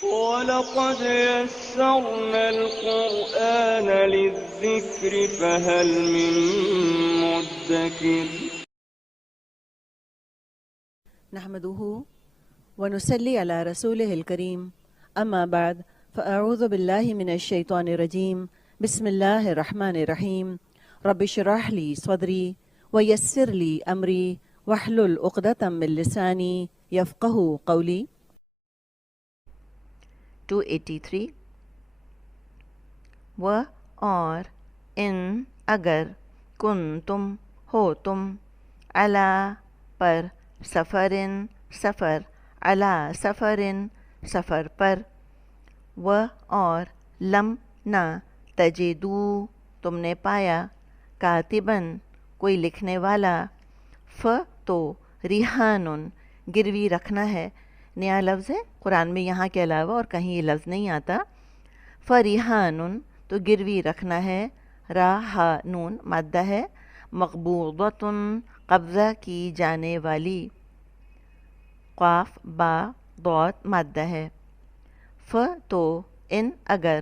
وَلَقَدْ يَسَّرْنَا الْقُرْآنَ لِلذِّكْرِ فَهَلْ مِن مُّدَّكِرٍ نحمده ونصلي على رسوله الكريم أما بعد فأعوذ بالله من الشيطان الرجيم بسم الله الرحمن الرحيم رب اشرح لي صدري ويسر لي أمري واحلل عقدة من لساني يفقه قولي 283 و اور ان اگر کن تم ہو تم علا پر سفرن سفر علا سفرن سفر پر و اور لم نہ تجدو تم نے پایا کاتبن کوئی لکھنے والا تو ریحانن گروی رکھنا ہے، نیا لفظ ہے قرآن میں، یہاں کے علاوہ اور کہیں یہ لفظ نہیں آتا۔ فریحانن تو گروی رکھنا ہے، راہا نون مادہ ہے، مقبوضۃ قبضہ کی جانے والی، قاف با ضاد مادہ ہے۔ تو ان اگر،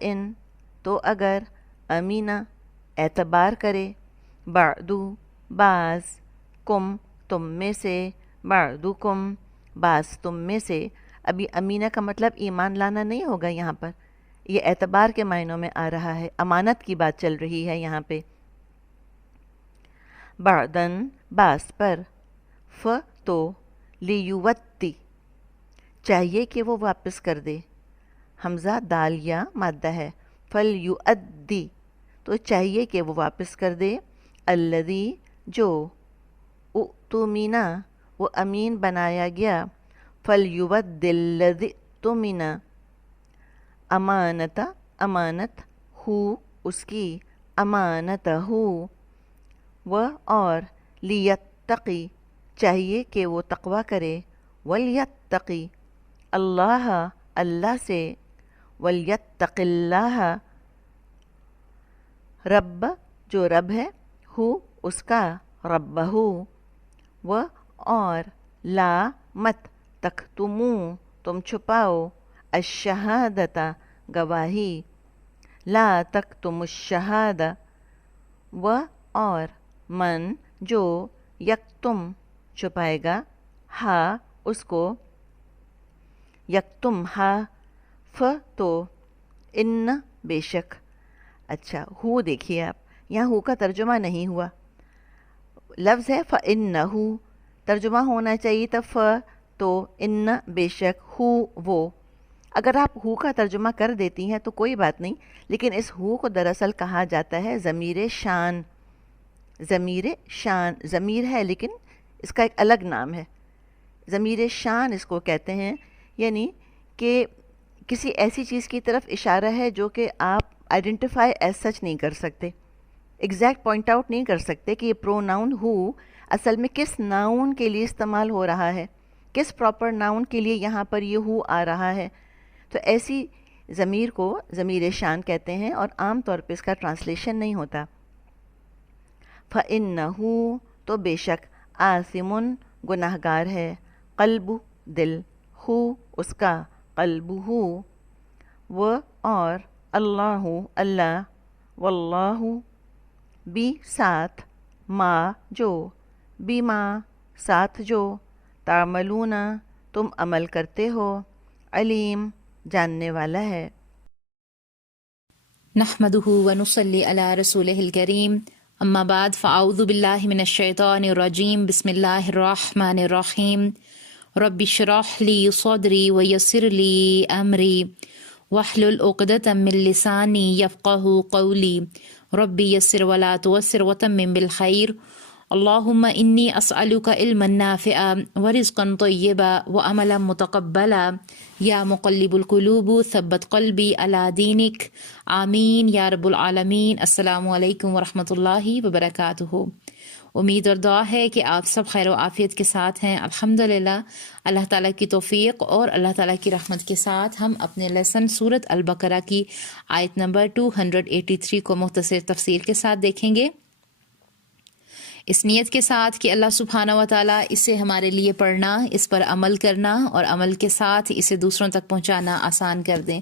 ان تو اگر، امینہ اعتبار کرے، بعدو بعض، کم تم میں سے، بعدکم بعض تم میں سے۔ ابھی امینہ کا مطلب ایمان لانا نہیں ہوگا، یہاں پر یہ اعتبار کے معنوں میں آ رہا ہے، امانت کی بات چل رہی ہے یہاں پہ۔ بعدن بعض پر، تو لیوتی چاہیے کہ وہ واپس کر دے، حمزہ دال یا مادہ ہے، فلیؤدی تو چاہیے کہ وہ واپس کر دے، الذی جو اؤتمنا وہ امین بنایا گیا، فلیبدل الذی اؤتمنا امانت امانت ہو اس کی، امانت ہو، و اور لیتقی چاہیے کہ وہ تقوی کرے، ولیتقی اللہ اللہ سے، ولیتق اللہ رب جو رب ہے، ہو اس کا، رب ہو، و اور لا مت تختمو تم چھپاؤ، الشہادت گواہی، لا تکتم الشہادہ، و اور من جو یکتم چھپائے گا، ہا اس کو، یکتم ہا، تو ان بے شک۔ اچھا ہو دیکھیے آپ، یہاں ہو کا ترجمہ نہیں ہوا، لفظ ہے فَإِنَّهُ، ترجمہ ہونا چاہیے تھا تو ان بے شک، ہو وہ۔ اگر آپ ہو کا ترجمہ کر دیتی ہیں تو کوئی بات نہیں، لیکن اس ہو کو دراصل کہا جاتا ہے ضمیر شان، ضمیر شان ضمیر ہے لیکن اس کا ایک الگ نام ہے، ضمیر شان اس کو کہتے ہیں، یعنی کہ کسی ایسی چیز کی طرف اشارہ ہے جو کہ آپ آئیڈینٹیفائی ایز سچ نہیں کر سکتے، ایگزیکٹ پوائنٹ آؤٹ نہیں کر سکتے کہ یہ پروناؤن ہو اصل میں کس ناؤن کے لیے استعمال ہو رہا ہے، کس پراپر ناؤن کے لیے یہاں پر یہ ہو آ رہا ہے، تو ایسی ضمیر کو ضمیر شان کہتے ہیں اور عام طور پہ اس کا ٹرانسلیشن نہیں ہوتا۔ فَإِنَّهُ تو بے شک، آثِمٌ گناہگار ہے، قلب دل، ہو اس کا، قلب ہو، و اور اللہ اللہ، واللہ بھی ساتھ، ما جو، بھی ما ساتھ جو، تعملون تم عمل کرتے ہو، علیم جاننے والا ہے۔ نحمده ونصلي على رسوله الكريم اما بعد فاعوذ بالله من الشيطان الرجيم بسم الله الرحمن الرحيم رب اشرح لي صدري ويسر لي امري واحلل عقدة من لساني يفقهوا قولي رب يسر ولا تعسر وتمم بالخير اللهم إني أسألك علما نافعا ورزقا طيبا وعملا متقبلا یا مقلب القلوب ثبت قلبی علی دینک آمین یا رب العالمین۔ السلام علیکم ورحمۃ اللہ وبرکاتہ۔ امید اور دعا ہے کہ آپ سب خیر و عافیت کے ساتھ ہیں۔ الحمدللہ، اللہ تعالیٰ کی توفیق اور اللہ تعالیٰ کی رحمت کے ساتھ ہم اپنے لیسن سورۃ البقرہ کی آیت نمبر 283 کو مختصر تفصیل کے ساتھ دیکھیں گے۔ اس نیت کے ساتھ کہ اللہ سبحانہ و تعالیٰ اسے ہمارے لیے پڑھنا، اس پر عمل کرنا اور عمل کے ساتھ اسے دوسروں تک پہنچانا آسان کر دیں۔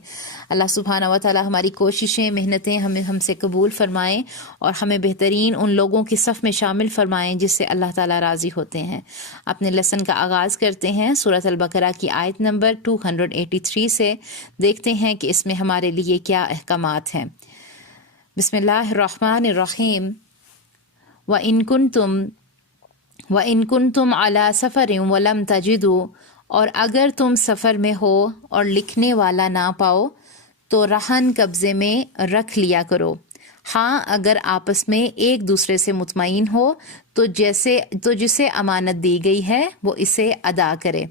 اللہ سبحانہ و تعالیٰ ہماری کوششیں، محنتیں ہم سے قبول فرمائیں اور ہمیں بہترین ان لوگوں کی صف میں شامل فرمائیں جس سے اللہ تعالیٰ راضی ہوتے ہیں۔ اپنے لیسن کا آغاز کرتے ہیں سورۃ البقرہ کی آیت نمبر 283 سے۔ دیکھتے ہیں کہ اس میں ہمارے لیے کیا احکامات ہیں۔ بسم اللہ الرحمن الرحیم۔ وَإِن كُنتُمْ عَلَى سَفَرٍ وَلَمْ تَجِدُوا، اور اگر تم سفر میں ہو اور لکھنے والا نہ پاؤ تو رہن قبضے میں رکھ لیا کرو۔ ہاں، اگر آپس میں ایک دوسرے سے مطمئن ہو تو جسے امانت دی گئی ہے وہ اسے ادا کرے۔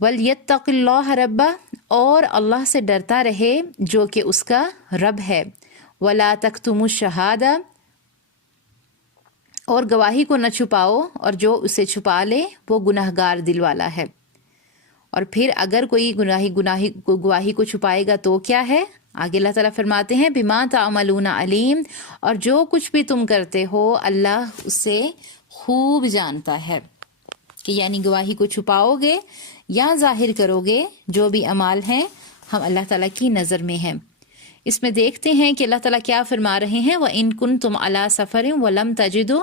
وَلْيَتَّقِ اللَّهَ رَبَّهُ، اور اللہ سے ڈرتا رہے جو کہ اس کا رب ہے۔ وَلَا تَكْتُمُوا الشَّهَادَةَ، اور گواہی کو نہ چھپاؤ، اور جو اسے چھپا لے وہ گناہگار دل والا ہے۔ اور پھر اگر کوئی گواہی کو چھپائے گا تو کیا ہے؟ آگے اللہ تعالیٰ فرماتے ہیں بِمَا تَعْمَلُونَ عَلِيمٌ، اور جو کچھ بھی تم کرتے ہو اللہ اسے خوب جانتا ہے۔ کہ یعنی گواہی کو چھپاؤ گے یا ظاہر کرو گے، جو بھی اعمال ہیں ہم اللہ تعالیٰ کی نظر میں ہیں۔ اس میں دیکھتے ہیں کہ اللہ تعالیٰ کیا فرما رہے ہیں، وَإِن كُنتُمْ عَلَى سَفَرٍ وَلَمْ تَجِدُوا،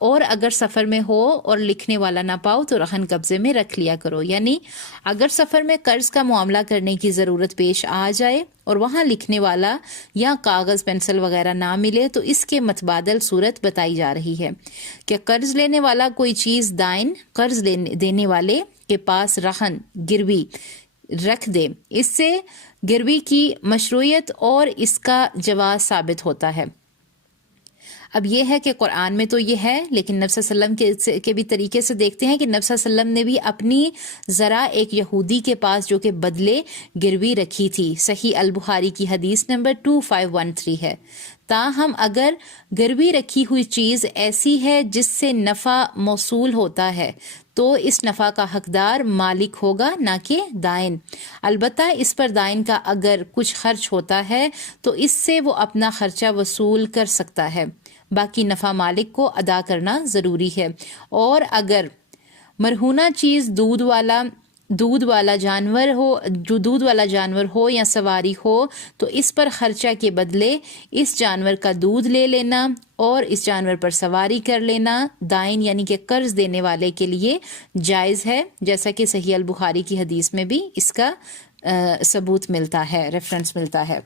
اور اگر سفر میں ہو اور لکھنے والا نہ پاؤ تو رہن قبضے میں رکھ لیا کرو۔ یعنی اگر سفر میں قرض کا معاملہ کرنے کی ضرورت پیش آ جائے اور وہاں لکھنے والا یا کاغذ پینسل وغیرہ نہ ملے تو اس کے متبادل صورت بتائی جا رہی ہے کہ قرض لینے والا کوئی چیز دائن قرض دینے والے کے پاس رہن گروی رکھ دے، اس سے گروی کی مشروعیت اور اس کا جواز ثابت ہوتا ہے۔ اب یہ ہے کہ قرآن میں تو یہ ہے، لیکن نبی صلی اللہ علیہ وسلم کے بھی طریقے سے دیکھتے ہیں کہ نبی صلی اللہ علیہ وسلم نے بھی اپنی ذرا ایک یہودی کے پاس جو کہ بدلے گروی رکھی تھی۔ صحیح البخاری کی حدیث نمبر 2513 ہے۔ تاہم اگر گروی رکھی ہوئی چیز ایسی ہے جس سے نفع موصول ہوتا ہے تو اس نفع کا حقدار مالک ہوگا نہ کہ دائن۔ البتہ اس پر دائن کا اگر کچھ خرچ ہوتا ہے تو اس سے وہ اپنا خرچہ وصول کر سکتا ہے، باقی نفع مالک کو ادا کرنا ضروری ہے۔ اور اگر مرہونہ چیز دودھ والا جانور ہو یا سواری ہو تو اس پر خرچہ کے بدلے اس جانور کا دودھ لے لینا اور اس جانور پر سواری کر لینا دائن یعنی کہ قرض دینے والے کے لیے جائز ہے، جیسا کہ صحیح البخاری کی حدیث میں بھی اس کا ثبوت ملتا ہے، ریفرنس ملتا ہے۔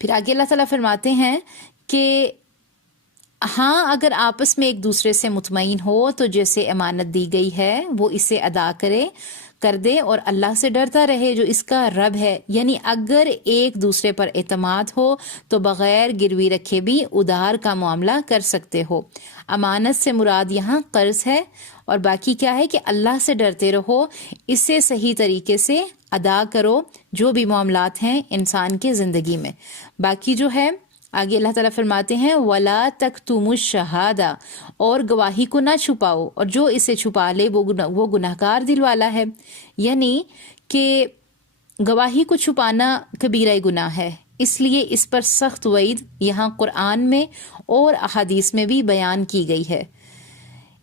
پھر آگے اللہ تعالیٰ فرماتے ہیں کہ ہاں، اگر آپس میں ایک دوسرے سے مطمئن ہو تو جیسے امانت دی گئی ہے وہ اسے ادا کر دے اور اللہ سے ڈرتا رہے جو اس کا رب ہے۔ یعنی اگر ایک دوسرے پر اعتماد ہو تو بغیر گروی رکھے بھی ادھار کا معاملہ کر سکتے ہو۔ امانت سے مراد یہاں قرض ہے، اور باقی کیا ہے کہ اللہ سے ڈرتے رہو، اسے صحیح طریقے سے ادا کرو جو بھی معاملات ہیں انسان کے زندگی میں۔ باقی جو ہے آگے اللہ تعالیٰ فرماتے ہیں وَلَا تَكْتُمُوا الشَّهَادَةَ، اور گواہی کو نہ چھپاؤ، اور جو اسے چھپا لے وہ گناہگار دل والا ہے۔ یعنی کہ گواہی کو چھپانا کبیرہ گناہ ہے، اس لیے اس پر سخت وعید یہاں قرآن میں اور احادیث میں بھی بیان کی گئی ہے۔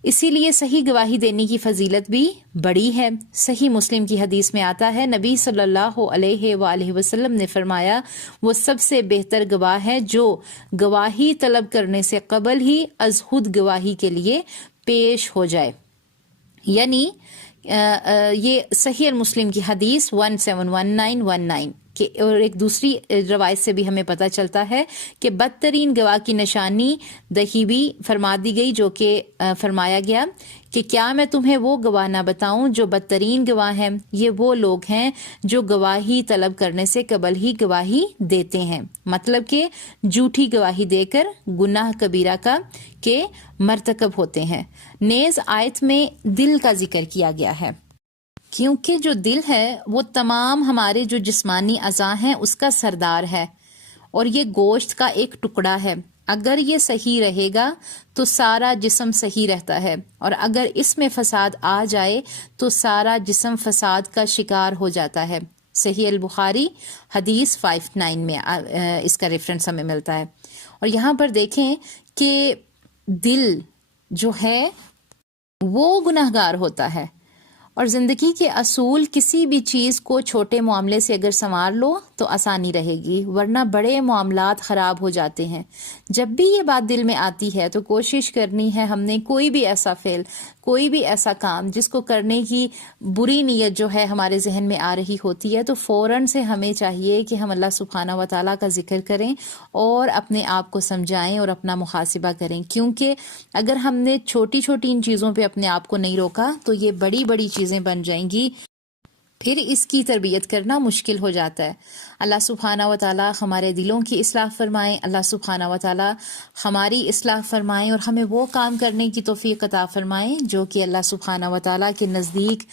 اسی لیے صحیح گواہی دینے کی فضیلت بھی بڑی ہے۔ صحیح مسلم کی حدیث میں آتا ہے نبی صلی اللہ علیہ وآلہ وسلم نے فرمایا وہ سب سے بہتر گواہ ہے جو گواہی طلب کرنے سے قبل ہی از خود گواہی کے لیے پیش ہو جائے۔ یعنی یہ صحیح مسلم کی حدیث 171919 کہ، اور ایک دوسری روایت سے بھی ہمیں پتہ چلتا ہے کہ بدترین گواہ کی نشانی دہی بھی فرما دی گئی، جو کہ فرمایا گیا کہ کیا میں تمہیں وہ گواہ نہ بتاؤں جو بدترین گواہ ہیں؟ یہ وہ لوگ ہیں جو گواہی طلب کرنے سے قبل ہی گواہی دیتے ہیں، مطلب کہ جھوٹی گواہی دے کر گناہ کبیرہ کا کے مرتکب ہوتے ہیں۔ نیز آیت میں دل کا ذکر کیا گیا ہے، کیونکہ جو دل ہے وہ تمام ہمارے جو جسمانی اعضاء ہیں اس کا سردار ہے، اور یہ گوشت کا ایک ٹکڑا ہے۔ اگر یہ صحیح رہے گا تو سارا جسم صحیح رہتا ہے، اور اگر اس میں فساد آ جائے تو سارا جسم فساد کا شکار ہو جاتا ہے۔ صحیح البخاری حدیث 59 میں اس کا ریفرنس ہمیں ملتا ہے۔ اور یہاں پر دیکھیں کہ دل جو ہے وہ گناہگار ہوتا ہے، اور زندگی کے اصول کسی بھی چیز کو چھوٹے معاملے سے اگر سنوار لو تو آسانی رہے گی، ورنہ بڑے معاملات خراب ہو جاتے ہیں۔ جب بھی یہ بات دل میں آتی ہے تو کوشش کرنی ہے ہم نے کوئی بھی ایسا فعل، کوئی بھی ایسا کام جس کو کرنے کی بری نیت جو ہے ہمارے ذہن میں آ رہی ہوتی ہے، تو فوراً سے ہمیں چاہیے کہ ہم اللہ سبحانہ و تعالیٰ کا ذکر کریں اور اپنے آپ کو سمجھائیں اور اپنا محاسبہ کریں، کیونکہ اگر ہم نے چھوٹی چھوٹی ان چیزوں پہ اپنے آپ کو نہیں روکا تو یہ بڑی بڑی چیزیں بن جائیں گی، پھر اس کی تربیت کرنا مشکل ہو جاتا ہے۔ اللہ سبحانہ و تعالیٰ ہمارے دلوں کی اصلاح فرمائیں، اللہ سبحانہ و تعالیٰ ہماری اصلاح فرمائیں اور ہمیں وہ کام کرنے کی توفیق عطا فرمائیں جو کہ اللہ سبحانہ و تعالیٰ کے نزدیک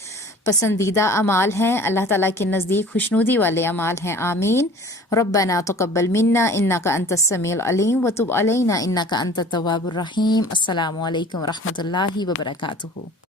پسندیدہ اعمال ہیں، اللہ تعالیٰ کے نزدیک خوشنودی والے اعمال ہیں۔ آمین۔ ربنا تقبل منا انک انت السمیع العلیم وتب علینا انک انت التواب الرحیم۔ السلام علیکم ورحمۃ اللہ وبرکاتہ۔